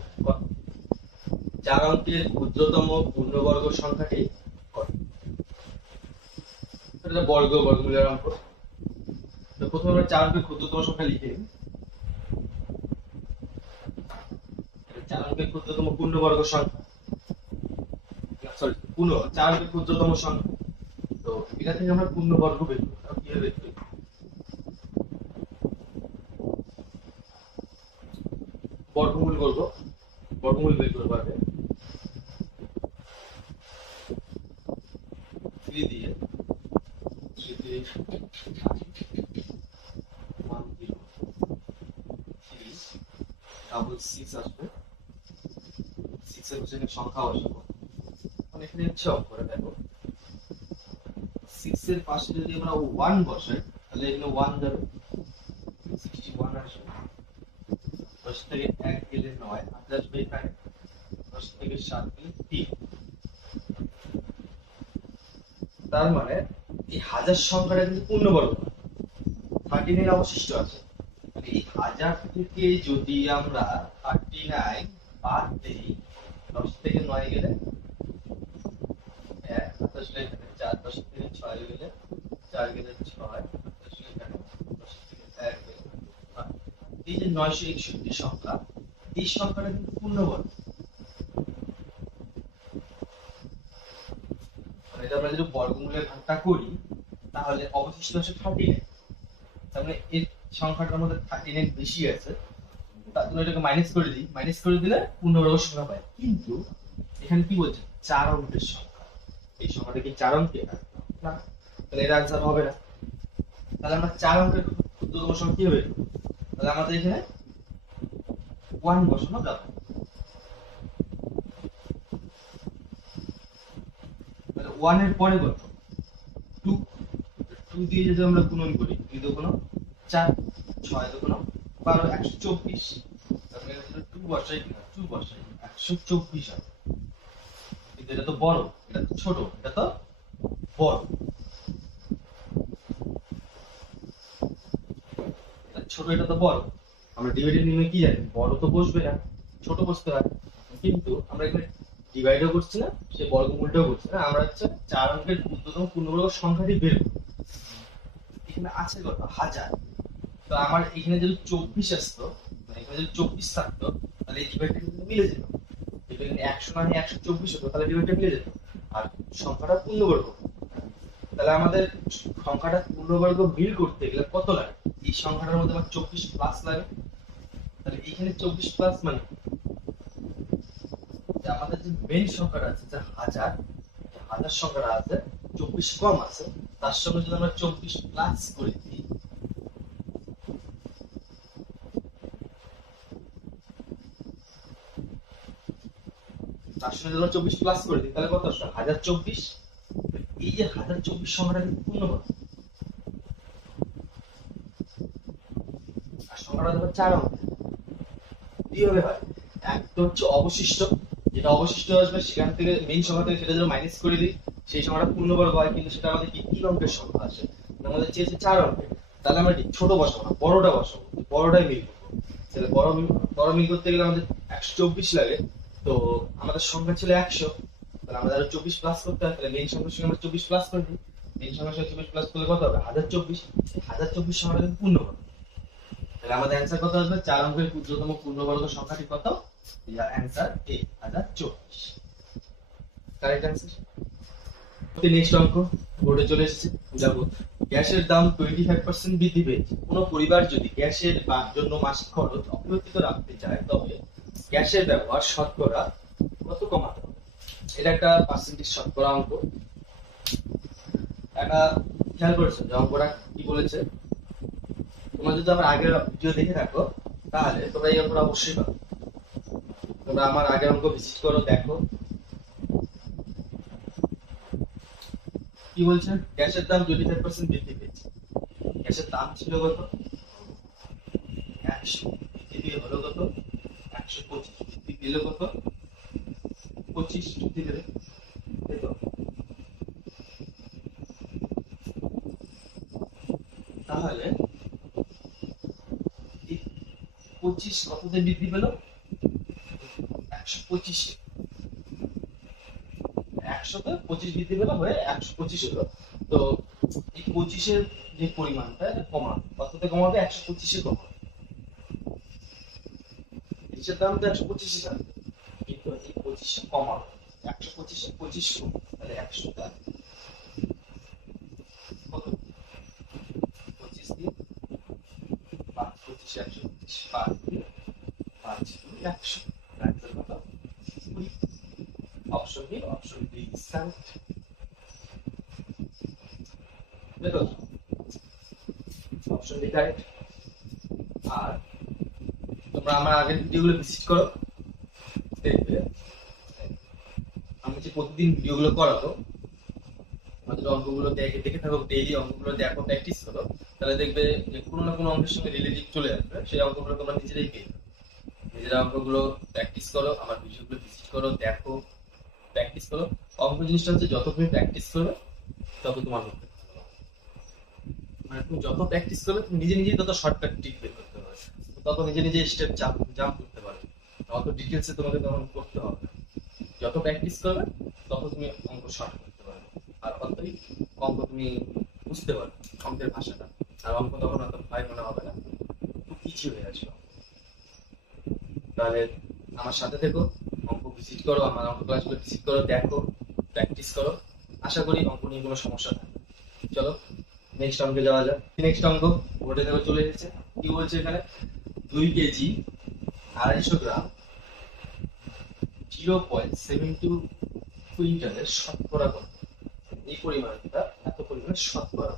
4 অঙ্কের ক্ষুদ্রতম পূর্ণবর্গ সংখ্যাটি কত? এটা বর্গমূলের অঙ্ক। তো প্রথমে আমরা 4 অঙ্কের ক্ষুদ্রতম সংখ্যা লিখে নিই। 4 অঙ্কের ক্ষুদ্রতম পূর্ণবর্গ সংখ্যা, সরি 4 অঙ্কের ক্ষুদ্রতম সংখ্যা। তো এটা থেকে আমরা পূর্ণবর্গ বের করব। কিভাবে বের করব? বর্গমূল করব, বর্গমূল বের করব আগে। 3 দিয়ে 3 দিয়ে 1 0 3 6 আসবে, 6 এর বসে সংখ্যা বসাবো। মানে এখানে হচ্ছে অঙ্কটা দেখো 6 এর পাশে যদি আমরা 1 বসাই তাহলে এখানে 1 যাবে 61 আসবে। 10 থেকে 1 গেলে 9 8 আসবে এখানে। 10 থেকে 7 গেলে 3। তার মানে এই হাজার সংখ্যাটা কিন্তু পূর্ণবর্গ 39 অবশিষ্ট আছে। মানে এই হাজার থেকে যদি আমরা 39 বাদ দেই 10 থেকে 9 গেলে 1, 28 গেলে এখানে 4, 10 থেকে 6 গেলে 4 গেলে 6, 28 এখানে 10 থেকে 1 গেলে 9। এই যে 961 সংখ্যা, এই সংখ্যাটা কিন্তু পূর্ণবর্গ। মানে এটা আমরা যদি বর্গমূলের ভাগটা করি তাহলে অবশিষ্ট আছে 39। তার মানে এর সংখ্যাটার মধ্যে 39 বেশি আছে, তার জন্য এটাকে মাইনাস করে দিই। মাইনাস করে দিলে পূর্ণবর্গ সংখ্যা পাই। কিন্তু এখানে কি বলছে 4 অঙ্কের সংখ্যা। এই সংখ্যাটা কি 4 অঙ্কের? না, তাহলে এর आंसर হবে না। তাহলে আমরা 4 অঙ্কের ক্ষুদ্রতম সংখ্যা কি হবে? তাহলে আমাদের এখানে 1 বসানো যাবে। তাহলে 1 এর পরে কত? 2। 2 দিয়ে যদি আমরা গুণন করি 2 দুগুণ 4, 6 দুগুণ 12, 124। তাহলে এটা 2 বসাই কিনা? 2 বসাই 124 হবে। কিন্তু এটা তো বড়, এটা তো ছোট, এটা তো বড়। এটা ছোট, এটা তো বড়। আমরা ডিভাইডেড নিয়মে কি জানি? বড় তো বসবে না, ছোট বসতে হয়। কিন্তু আমরা এখানে ডিভাইডও করছি না, সে বর্গমূলটাও করছি না। আমরা হচ্ছে 4 অঙ্কের ক্ষুদ্রতম পূর্ণবর্গ সংখ্যাটি বের করব। এখানে আছে কত? 1000। তো আমার এখানে যদি 24 আসতো, মানে এখানে যদি 24 থাকতো তাহলে এই ডিভাইডটা কিন্তু মিলে যেত। যদি এখানে 100 না 124 হতো তাহলে ডিভাইডটা মিলে যেত। আর সংখ্যাটা পূর্ণবর্গ। তাহলে আমাদের সংখ্যাটা পূর্ণবর্গ মিল করতে গেলে কত লাগে? এই সংখ্যাটার মধ্যে আমার 24 প্লাস লাগে। তাহলে এখানে 24 প্লাস মানে যে আমাদের যে মেইন সংখ্যাটা আছে যে 1000, 1000 সংখ্যাটা আছে 24 কম আছে, তার সঙ্গে যদি আমরা 24 প্লাস করে দিই তার সঙ্গে যদি আমরা 24 প্লাস করে দিই তাহলে কত আসবে? 1024। এই যে 1024 সংখ্যাটা কিন্তু পূর্ণবর্গ। আর সংখ্যাটা দেখো 4 অঙ্ক। কিভাবে হয়? এক তো হচ্ছে অবশিষ্ট, যেটা অবশিষ্ট আসবে সেখান থেকে মেইন সংখ্যা থেকে সেটা যদি মাইনাস করে দিই সেই সংখ্যাটা পূর্ণবর্গ হয়। কিন্তু সেটা আমাদের কি 3 অঙ্কের সংখ্যা আসে, আমাদের চেয়েছে 4 অঙ্কের। তাহলে আমরা কি ছোট বসাবো না, বড়টা বসাবো, বড়টাই মিল করবো। তাহলে বড় মিল করতে গেলে আমাদের 124 লাগে। তো আমাদের সংখ্যা ছিল 100, তাহলে আমাদের আরো 24 প্লাস করতে হয়। তাহলে মেইন সংখ্যার সঙ্গে আমরা 24 প্লাস করে দিই। মেইন সংখ্যার সঙ্গে 24 প্লাস করলে কত হবে? 1024। 1024 সংখ্যাটা কিন্তু পূর্ণবর্গ। তাহলে আমাদের অ্যানসার কত আসবে? 4 অঙ্কের ক্ষুদ্রতম পূর্ণবর্গ সংখ্যাটি কত? ইয়ার অ্যানসার 1024। Correct answer. নেক্সট অঙ্ক বোর্ডে চলে এসেছে, বুঝাবো। গ্যাসের দাম 25% বৃদ্ধি পেয়েছে। কোন পরিবার যদি গ্যাসের জন্য মাসিক খরচ অপরিবর্তিত রাখতে চায় তবে গ্যাসের ব্যবহার শতকরা কত কমাতে হবে? এটা একটা পার্সেন্টেজ শতকরা অঙ্ক। এটা খেয়াল করেছো যে অঙ্কটা কি বলেছে? তোমরা যদি আমার আগের ভিডিও দেখে থাকো তাহলে তোমরা এই অঙ্কটা অবশ্যই পাবে। তোমরা আমার আগের অঙ্ক ভিজিট করো, দেখো কি বলছে। গ্যাসের দাম 25% বৃদ্ধি পেয়েছে। গ্যাসের দাম ছিল কত? 100, বৃদ্ধি পেয়ে হলো কত? 125। বৃদ্ধি পেল কত? 25 বৃদ্ধি পেলে, তাই তো? তাহলে 25 কততে বৃদ্ধি পেল? 125। 100তে 25 বৃদ্ধি পেল হয়ে 125 হলো। তো এই 25-এর যে পরিমাণটা এটা কমাবে, কততে কমাবে? 125-এ কমাবে। জিনিসের দাম তো 125 থাকবে, কিন্তু এই 25-এ কমাবে। 125-এ 25 কম, তাহলে 100টা কত? 25 দিয়ে 5, 25 125, 5 দিয়ে 5 100, অ্যানসার কত? 20। Option B, option B is correct. দেখো অপশন বি কারেক্ট। আর তোমরা আমার আগের ভিডিওগুলো ভিজিট করো, দেখবে যে প্রতিদিন ভিডিওগুলো করাতো, আমাদের অঙ্কগুলো দেখে দেখে থাকো, ডেইলি অঙ্কগুলো দেখো, প্র্যাকটিস করো, তাহলে দেখবে যে কোনো না কোনো অঙ্কের সঙ্গে রিলেটিভ চলে আসবে। সেই অঙ্কগুলো তোমরা নিজেরাই পেয়ে যাবে। নিজেরা অঙ্কগুলো প্র্যাকটিস করো, আমার ভিডিওগুলো ভিজিট করো, দেখো, প্র্যাকটিস করো। অঙ্ক জিনিসটা হচ্ছে যত তুমি প্র্যাকটিস করবে তত তোমার মধ্যে ভালো হবে। মানে তুমি যত প্র্যাকটিস করবে তুমি নিজে নিজেই তত শর্টকাট ট্রিক বের করতে পারবে, তত নিজে নিজে স্টেপ জাম্প করতে পারবে, অত ডিটেলসে তোমাকে তখন করতে হবে না। যত প্র্যাকটিস করবে তত তুমি অঙ্ক শর্ট করতে পারবে, আর অতই অঙ্ক তুমি বুঝতে পারবে অঙ্কের ভাষাটা। আর অঙ্ক তখন অত ভয় মনে হবে না, খুব ইজি হয়ে আসবে। তাহলে আমার সাথে থেকো, অঙ্ক ভিজিট করো, আমার অঙ্ক ক্লাসগুলো ভিজিট করো, দেখো, প্র্যাকটিস করো। আশা করি অঙ্ক নিয়ে কোনো সমস্যা থাকবে। চলো নেক্সট অঙ্কে যাওয়া যাক। নেক্সট অঙ্ক বোর্ডে দেখো চলে এসেছে। কি বলছে এখানে? 2 কেজি 250 গ্রাম 0.72 কুইন্টালের শতকরা কত? এই পরিমাণটা এত পরিমাণ শতকরা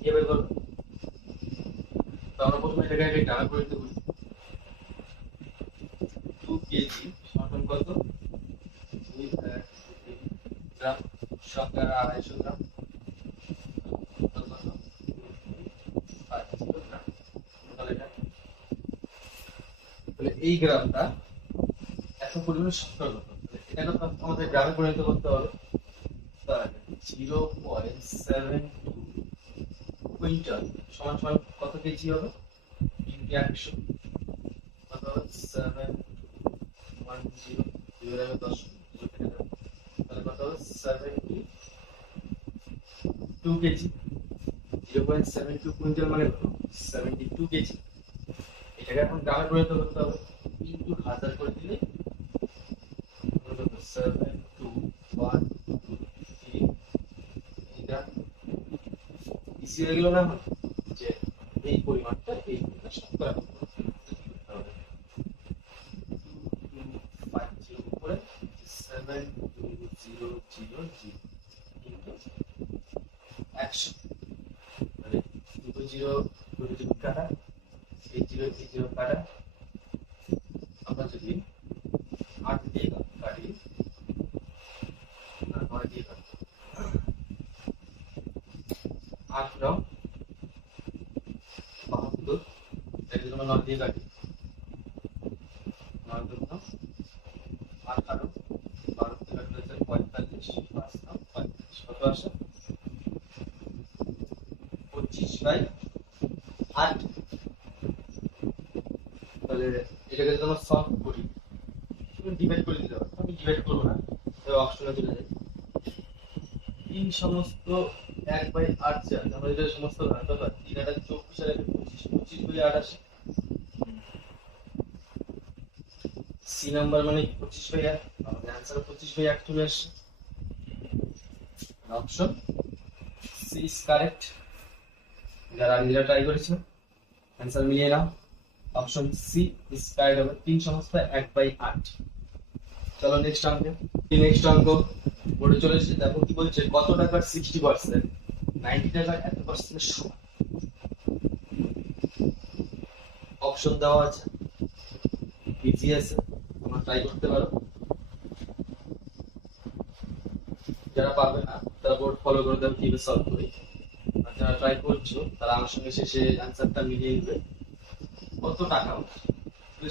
কি বের করবো? তো আমরা প্রথমে এটাকে আগে টানা করে দিতে বলি। 2 কেজি সমান কত? 2 গ্রাম শতকরা 250 গ্রাম, কত? 5 গ্রাম। তাহলে এই গ্রামটা এত পরিমাণ শতকরা কত? এটাকে তো আমাদের গ্রামে পরিণত করতে হবে। তাহলে 0.72 কুইন্টাল সমান সমান কত কেজি হবে? 100 কত হবে? 710 0 10 তাহলে কত হবে? 72 কেজি। 0.72 কুইন্টাল মানে কত? 72 কেজি। এটাকে এখন গ্রামে পরিণত করতে হবে, ইনটু 1000 করে দিলে 72123 এটা ইজি হয়ে গেল না? যে এই পরিমাণটা এই পরিমাণ শতকরা করতে হবে। 2250 উপরে 72000 ইনটু 100, মানে দুটো জিরো কাটা, এই জিরো কাটা। আমরা যদি 8 দিয়ে কাটি, 9 দিয়ে কাটি, 8 রং 72, এটাকে যদি আমরা 9 দিয়ে কাটি, 9 দুগুণ 18, 12 দিয়ে কাটলে হচ্ছে 45, 5 রং 45, কত আসে? 25/8। তাহলে এটাকে যদি আমরা সলভ করি, ডিভাইড করে দিতে হবে। আমি ডিভাইড করবো না, তবে অপশনে চলে যাই। 3 সমস্ত 1/8 যা আমরা এটা সমস্ত ভাগ কত? 3 8 24 আর 25, 25/8 আসে। সি নাম্বার মানে 25/8, আমাদের आंसर 25/8 চলে আসে। Option C is correct. যারা নিজেরা ট্রাই করেছো आंसर মিলিয়ে নাও। অপশন সি ইজ কারেক্ট হবে, 3 সমস্ত 1/8। চলো নেক্সট অঙ্ক। নেক্সট অঙ্ক বোর্ডে চলে এসেছে। দেখো কি বলছে, কত টাকার 60% 90 টাকার এত পার্সেন্টের সমান। অপশন দেওয়া আছে, ইজি আছে, তোমরা ট্রাই করতে পারো। যারা পারবে না তারা বোর্ড ফলো করে দেবে কিভাবে সলভ করি। আর যারা ট্রাই করছো তারা আমার সঙ্গে শেষে অ্যান্সারটা মিলিয়ে নেবে। কত টাকা হচ্ছে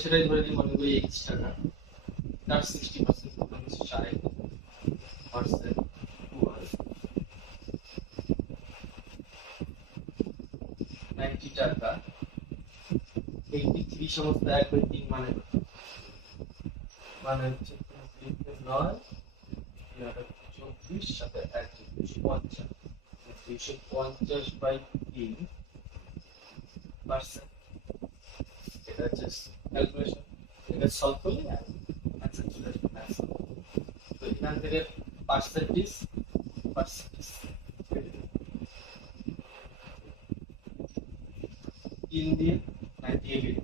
সেটাই ধরে নিই, মনে করি x টাকা, তার 60% 60% 90 টাকা 83 সমস্ত 1/3 মানে মানে হচ্ছে 9 24 সাথে 1 250, 250/3%। এটা হচ্ছে ক্যালকুলেশন। এটা সলভ করলে অ্যান্সার চলে আসবে। তো এখান থেকে পার্সেন্টেজ 3 দিয়ে 98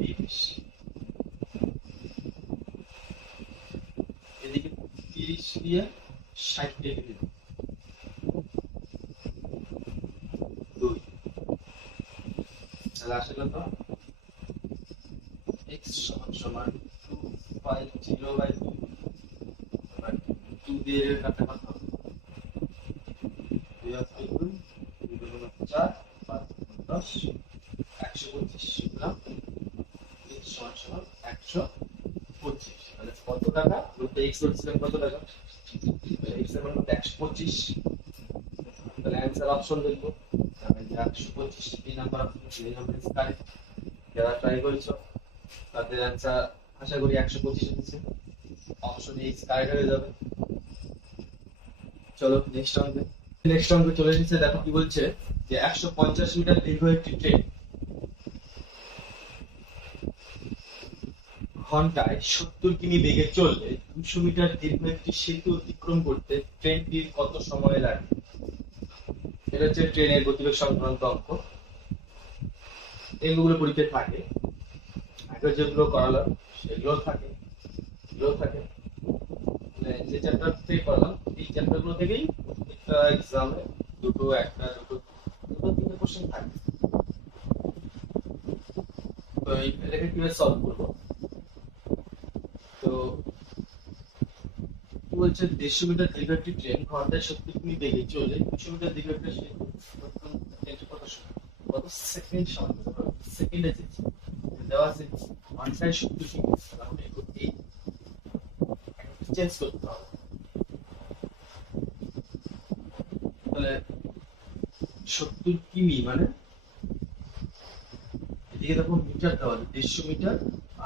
20, এদিকে 30 দিয়ে 60 কেটে দিন 2, তাহলে আসে কত? x সমান সমান 250/2 দিয়ে কাটতে পারতাম। 2 আর 2 4 5 10 125 গ্রাম সমান সমান 125। তাহলে কত টাকা? এক্স বলছিলাম কত টাকা? এক্স এর মান 125। তাহলে অ্যান্সার অপশন লিখবো। তাহলে 125 এই নাম্বার অপশন, এই নাম্বার ইজ কারেক্ট। যারা ট্রাই করেছো তাদের অ্যান্সার আশা করি 125 এসেছে। অপশন এ ইজ কারেক্ট হয়ে যাবে। চলো নেক্সট অঙ্কে চলে এসেছে। দেখো কি বলছে যে 150 মিটার দীর্ঘ একটি ট্রেন ঘন্টায় 70 কিমি বেগে চললে 200 মিটার দীর্ঘ একটি সেতু অতিক্রম করতে ট্রেনটির কত সময় লাগে? এটা হচ্ছে ট্রেনের গতিবেগ সংক্রান্ত অঙ্ক। এগুলো পরীক্ষায় থাকে, আগে যেগুলো করালাম সেগুলো থাকে, এগুলো থাকে। মানে যে চ্যাপ্টার থেকে করালাম এই চ্যাপ্টার গুলো থেকেই প্রত্যেকটা এক্সামে দুটো তিনটে কোশ্চেন থাকে। তো এটাকে কিভাবে সলভ করবো? তো কি বলছে 150 মিটার দীর্ঘ একটি ট্রেন ঘন্টায় 70 কিমি বেগে চলে 200 মিটার দীর্ঘ একটা সেতু কত সেকেন্ড সময় সেকেন্ডে যেছে দেওয়া আছে ঘন্টায় 70 কিমি। তাহলে এই চেঞ্জ করতে হবে। তাহলে 70 কিমি মানে এদিকে দেখো মিটার দেওয়া আছে 150 মিটার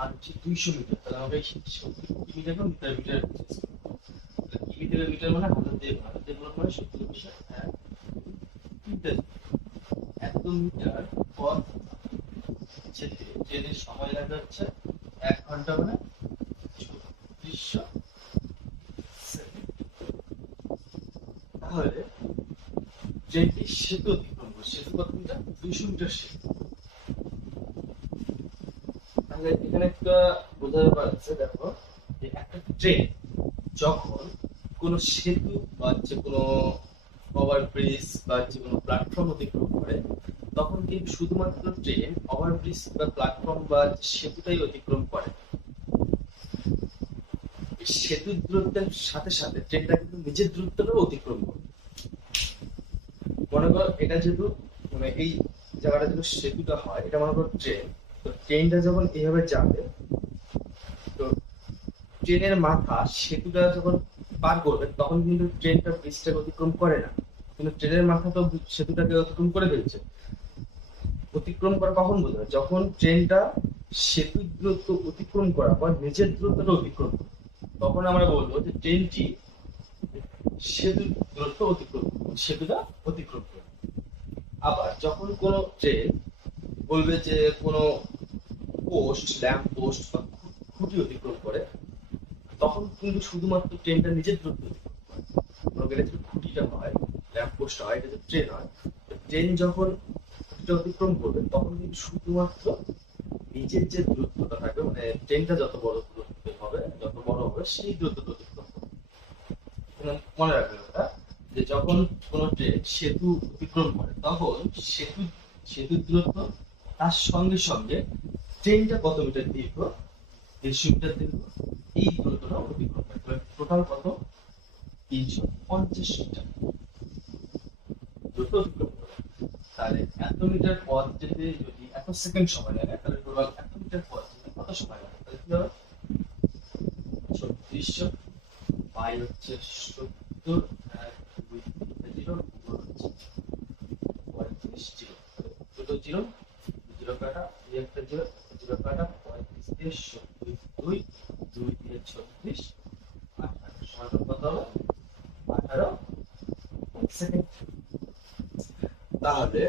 আর হচ্ছে 200 মিটার। তাহলে আমাকে 70 কিমিটাকে মিটার কিমি থেকে মিটার মানে হাজার দিয়ে গুণ মানে 70 মিটার। হ্যাঁ, এত মিটার পথ যেতে ট্রেনের সময় লাগে হচ্ছে 1 ঘন্টা মানে 3600 সেকেন্ড। তাহলে ট্রেনটি সেতু অতিক্রম করে, সেতু কত মিটার? 200 মিটার সেতু। তাহলে এখানে একটা বোঝার ব্যাপার আছে। দেখো যে একটা ট্রেন যখন কোনো সেতু বা যে কোনো ওভারব্রিজ বা যে কোনো প্ল্যাটফর্ম অতিক্রম করে তখন কিন্তু শুধুমাত্র ট্রেন ওভারব্রিজ বা প্ল্যাটফর্ম বা সেতুটাই অতিক্রম করে। সেতুর দূরত্বের সাথে সাথে ট্রেনটা কিন্তু নিজের দূরত্বটাও অতিক্রম করে। মনে কর এটা যেহেতু মানে এই জায়গাটা যেহেতু সেতুটা হয়, এটা মনে কর ট্রেন, তো ট্রেনটা যখন এইভাবে যাবে তো ট্রেনের মাথা সেতুটা যখন পার করবে তখন কিন্তু ট্রেনটা ব্রিজটাকে অতিক্রম করে না, কিন্তু ট্রেনের মাথা তো সেতুটাকে অতিক্রম করে ফেলছে। অতিক্রম করা কখন বোঝায়? যখন ট্রেনটা সেতুর দূরত্ব অতিক্রম করার পর নিজের দূরত্বটা অতিক্রম করে, তখন আমরা বলবো যে ট্রেনটি সেতুর দূরত্ব অতিক্রম সেতুটা অতিক্রম করে। আবার যখন কোনো ট্রেন বলবে যে কোনো পোস্ট, ল্যাম্প পোস্ট বা খুঁটি অতিক্রম করে তখন কিন্তু শুধুমাত্র ট্রেনটা নিজের দূরত্ব অতিক্রম করে। যদি খুঁটিটা হয়, ল্যাম্প পোস্ট হয়, এটা যদি ট্রেন হয়, ট্রেন যখন খুঁটিটা অতিক্রম করবে তখন কিন্তু শুধুমাত্র নিজের যে দূরত্বটা থাকবে, মানে ট্রেনটা যত বড় দূরত্ব হবে, যত বড় হবে সেই দূরত্ব অতিক্রম করবে। মনে রাখবেন ওটা, যে যখন কোনো ট্রেন সেতু অতিক্রম করে তখন সেতুর দূরত্ব তার সঙ্গে সঙ্গে ট্রেনটা কত মিটার দীর্ঘ, 150 মিটার দীর্ঘ, এই দূরত্বটা অতিক্রম করে। টোটাল কত? 350 মিটার দূরত্ব অতিক্রম করে। তাহলে এত মিটার পথ যেতে যদি এত সেকেন্ড সময় লাগে তাহলে টোটাল এত মিটার পথ যেতে কত সময় লাগে? তাহলে কি হবে? 3600 বাই হচ্ছে 70 জিরো হচ্ছে 35 জিরো, দুটো জিরো, জিরো কাটা, এই একটা জিরো, জিরো কাটা, 35 দিয়ে 70 2 2 দিয়ে 36 18 সমান কত হবে? 18 সেকেন্ড। তাহলে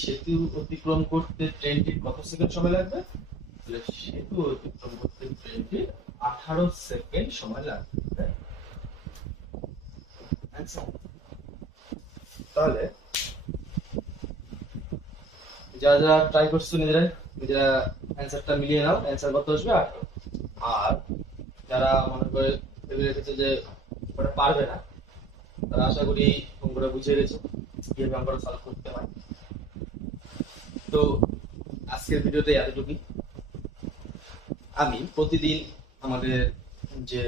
সেতু অতিক্রম করতে ট্রেনটির কত সেকেন্ড সময় লাগবে? সেতু অতিক্রম করতে ট্রেনটির 18 সেকেন্ড সময় লাগবে। তাহলে যারা যারা ট্রাই করছো নিজেরা অ্যান্সারটা মিলিয়ে নাও। অ্যান্সার কত আসবে? 18। আর যারা মনে করে ভেবে রেখেছে যে ওটা পারবে না, তারা আশা করি অঙ্কটা বুঝে গেছে কিভাবে অঙ্কটা সলভ করতে হয়। তো আজকের ভিডিওতে এতটুকুই। আমি প্রতিদিন আমাদের যে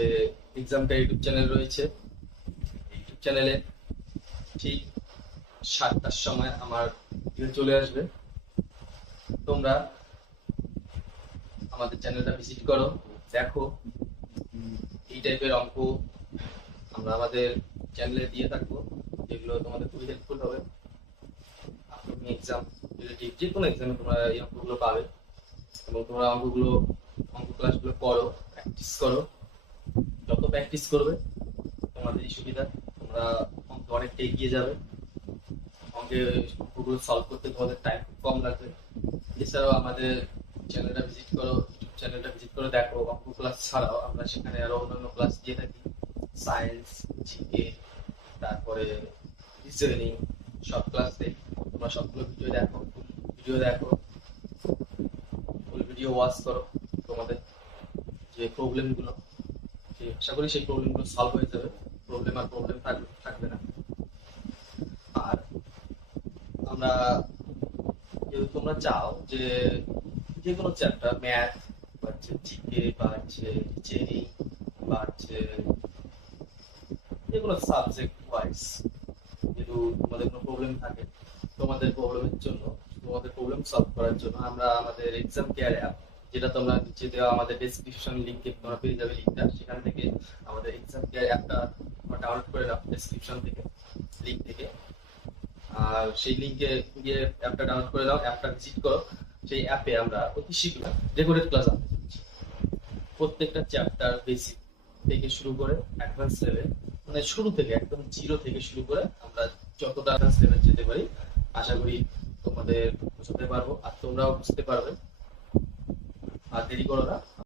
এক্সামটা ইউটিউব চ্যানেল রয়েছে। ইউটিউব চ্যানেলে ঠিক 7টার সময় আমার ভিডিও চলে আসবে। তোমরা আমাদের চ্যানেলটা ভিজিট করো, দেখো এই টাইপের অঙ্ক আমরা আমাদের চ্যানেলে দিয়ে থাকবো, যেগুলো তোমাদের খুবই হেল্পফুল হবে। আপকামিং এক্সাম রিলেটিভ যে কোনো এক্সামে তোমরা এই অঙ্কগুলো পাবে, এবং তোমরা অঙ্ক ক্লাসগুলো করো, প্র্যাকটিস করো। যত প্র্যাকটিস করবে তোমাদেরই সুবিধা, তোমরা অঙ্কে অনেকটা এগিয়ে যাবে। অঙ্কগুলো সলভ করতে তোমাদের টাইম কম লাগবে। এছাড়াও আমাদের চ্যানেলটা ভিজিট করো, ইউটিউব চ্যানেলটা ভিজিট করে দেখো, অঙ্ক ক্লাস ছাড়াও আমরা সেখানে আরো অন্যান্য ক্লাস দিয়ে থাকি। সায়েন্স, জিকে, তারপরে রিজনিং, সব ক্লাস দেই। তোমরা সবগুলো ভিডিও দেখো, ফুল ভিডিও ওয়াচ করো। তোমাদের যে প্রবলেমগুলো, আশা করি সেই প্রবলেমগুলো সলভ হয়ে যাবে। প্রবলেম থাকবে না। আর আমরা, যদি তোমরা চাও যে যে কোনো চ্যাপ্টার, ম্যাথ বা জিকে বা রিজনিং বা যে কোনো সাবজেক্ট ওয়াইজ, যেহেতু তোমাদের কোনো প্রবলেম থাকে, তোমাদের প্রবলেম সলভ করার জন্য আমরা আমাদের এক্সাম কেয়ার অ্যাপ, যেটা তোমরা নিচে দেওয়া আমাদের ডেসক্রিপশন লিংকে তোমরা পেয়ে যাবে লিংকটা, সেখান থেকে আমাদের এক্সাম কেয়ার অ্যাপটা তোমরা ডাউনলোড করে নাও ডেসক্রিপশন থেকে, লিংক থেকে। আর সেই লিংকে গিয়ে অ্যাপটা ডাউনলোড করে নাও, অ্যাপটা ভিজিট করো। সেই অ্যাপে আমরা অতি শীঘ্র রেকর্ডেড ক্লাস আনতে চলেছি। প্রত্যেকটা চ্যাপ্টার বেসিক থেকে শুরু করে অ্যাডভান্স লেভেল, মানে শুরু থেকে একদম জিরো থেকে শুরু করে আমরা যতটা অ্যাডভান্স লেভেল যেতে পারি, আশা করি তোমাদের বুঝতে পারবো আর তোমরাও বুঝতে পারবে। আর দেরি করো না।